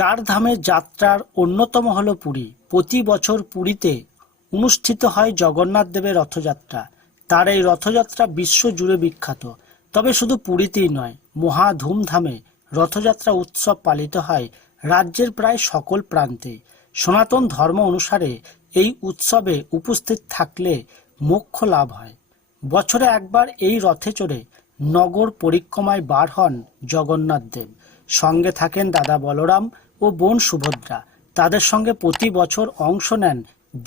চার ধামের যাত্রার অন্যতম হল পুরী। প্রতি বছর পুরীতে অনুষ্ঠিত হয় জগন্নাথ দেবের রথযাত্রা। তার এই রথযাত্রা বিশ্ব জুড়ে বিখ্যাত। তবে শুধু পুরীতেই নয়, মহা ধুমধামে রথযাত্রা উৎসব পালিত হয় রাজ্যের প্রায় সকল প্রান্তে। সনাতন ধর্ম অনুসারে এই উৎসবে উপস্থিত থাকলে মোক্ষ লাভ হয়। বছরে একবার এই রথে চড়ে নগর পরিক্রমায় বার হন জগন্নাথ দেব। সঙ্গে থাকেন দাদা বলরাম ও বোন সুভদ্রা। তাদের সঙ্গে প্রতি বছর অংশ নেন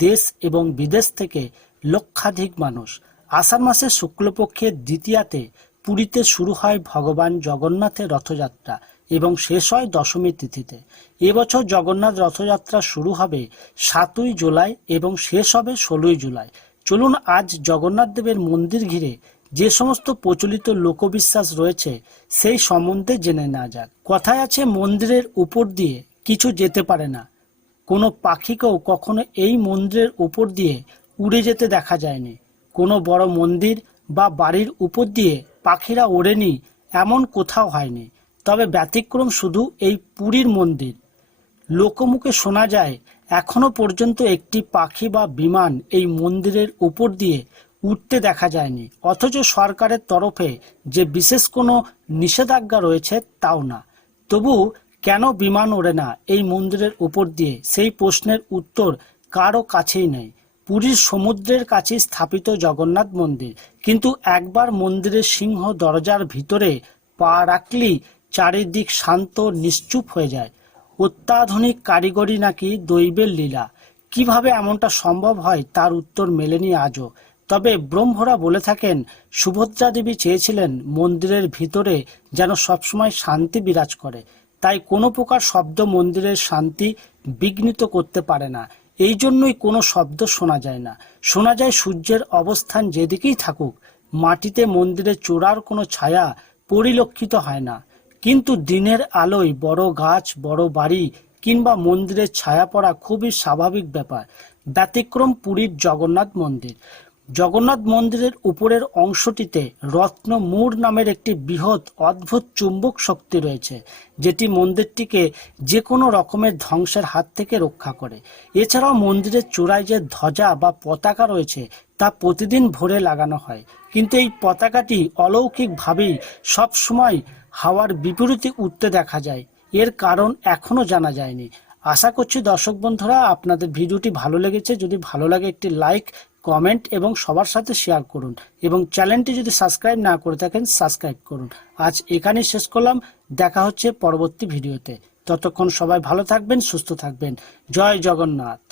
দেশ এবং বিদেশ থেকে লক্ষাধিক মানুষ। আষাঢ় মাসের শুক্লপক্ষের দ্বিতীয়াতে পুরীতে শুরু হয় ভগবান জগন্নাথের রথযাত্রা এবং শেষ হয় দশমী তিথিতে। এবছর জগন্নাথ রথযাত্রা শুরু হবে 7ই জুলাই এবং শেষ হবে 16ই জুলাই। চলুন আজ জগন্নাথ দেবের মন্দির ঘিরে যে সমস্ত প্রচলিত লোকবিশ্বাস রয়েছে সেই সম্বন্ধে জেনে নেওয়া যাক। কথায় আছে, মন্দিরের উপর দিয়ে কিছু যেতে পারে না। কোনো পাখিকেও কখনো এই মন্দিরের উপর দিয়ে উড়ে যেতে দেখা যায়নি। কোনো বড় মন্দির বা বাড়ির উপর দিয়ে পাখিরা ওড়েনি এমন কোথাও হয়নি। তবে ব্যতিক্রম শুধু এই পুরীর মন্দির। লোকমুখে শোনা যায় এখনো পর্যন্ত একটি পাখি বা বিমান এই মন্দিরের উপর দিয়ে উঠতে দেখা যায়নি। অথচ সরকারের তরফে যে বিশেষ কোনো নিষেধাজ্ঞা রয়েছে তাও না। তবু কেন বিমান ওড়ে না এই মন্দিরের উপর দিয়ে, সেই প্রশ্নের উত্তর কারো কাছেই নেই। পুরীর সমুদ্রের কাছে স্থাপিত জগন্নাথ মন্দির, কিন্তু একবার মন্দিরের সিংহ দরজার ভিতরে পা রাখলেই চারিদিক শান্ত নিশ্চুপ হয়ে যায়। অত্যাধুনিক কারিগরি নাকি দৈবের লীলা। কিভাবে এমনটা সম্ভব হয় তার উত্তর মেলেনি আজও। তবে ব্রহ্মরা বলে থাকেন, সুভদ্রা দেবী চেয়েছিলেন মন্দিরের ভিতরে যেন সবসময় শান্তি বিরাজ করে। তাই কোনো প্রকার শব্দ মন্দিরের শান্তি বিঘ্নিত করতে পারে না। এই জন্যই কোনো শব্দ শোনা যায় না। শোনা যায় সূর্যের অবস্থান যেদিকেই থাকুক, মাটিতে মন্দিরের চূড়ার কোনো ছায়া পরিলক্ষিত হয় না। কিন্তু দিনের আলোয় বড় গাছ, বড় বাড়ি কিংবা মন্দিরের ছায়া পড়া খুবই স্বাভাবিক ব্যাপার। ব্যতিক্রম পুরীর জগন্নাথ মন্দির। জগন্নাথ মন্দিরের উপরের অংশটিতে রত্ন মূর নামের একটি বৃহৎ অদ্ভুত চুম্বক শক্তি রয়েছে, যেটি মন্দিরটিকে যে কোনো রকমের ধ্বংসের হাত থেকে রক্ষা করে। এছাড়াও মন্দিরের চূড়ায় যে ধ্বজা বা পতাকা রয়েছে তা প্রতিদিন ভোরে লাগানো হয়, কিন্তু এই পতাকাটি অলৌকিকভাবেই সবসময় হাওয়ার বিপরীতে উঠতে দেখা যায়। এর কারণ এখনো জানা যায়নি। আশা করছি দর্শক বন্ধুরা আপনাদের ভিডিওটি ভালো লেগেছে। যদি ভালো লাগে একটি লাইক, কমেন্ট এবং সবার সাথে শেয়ার করুন, এবং চ্যানেলটি যদি সাবস্ক্রাইব না করে থাকেন সাবস্ক্রাইব করুন। আজ এখানেই শেষ করলাম। দেখা হচ্ছে পরবর্তী ভিডিওতে। ততক্ষণ সবাই ভালো থাকবেন, সুস্থ থাকবেন। জয় জগন্নাথ।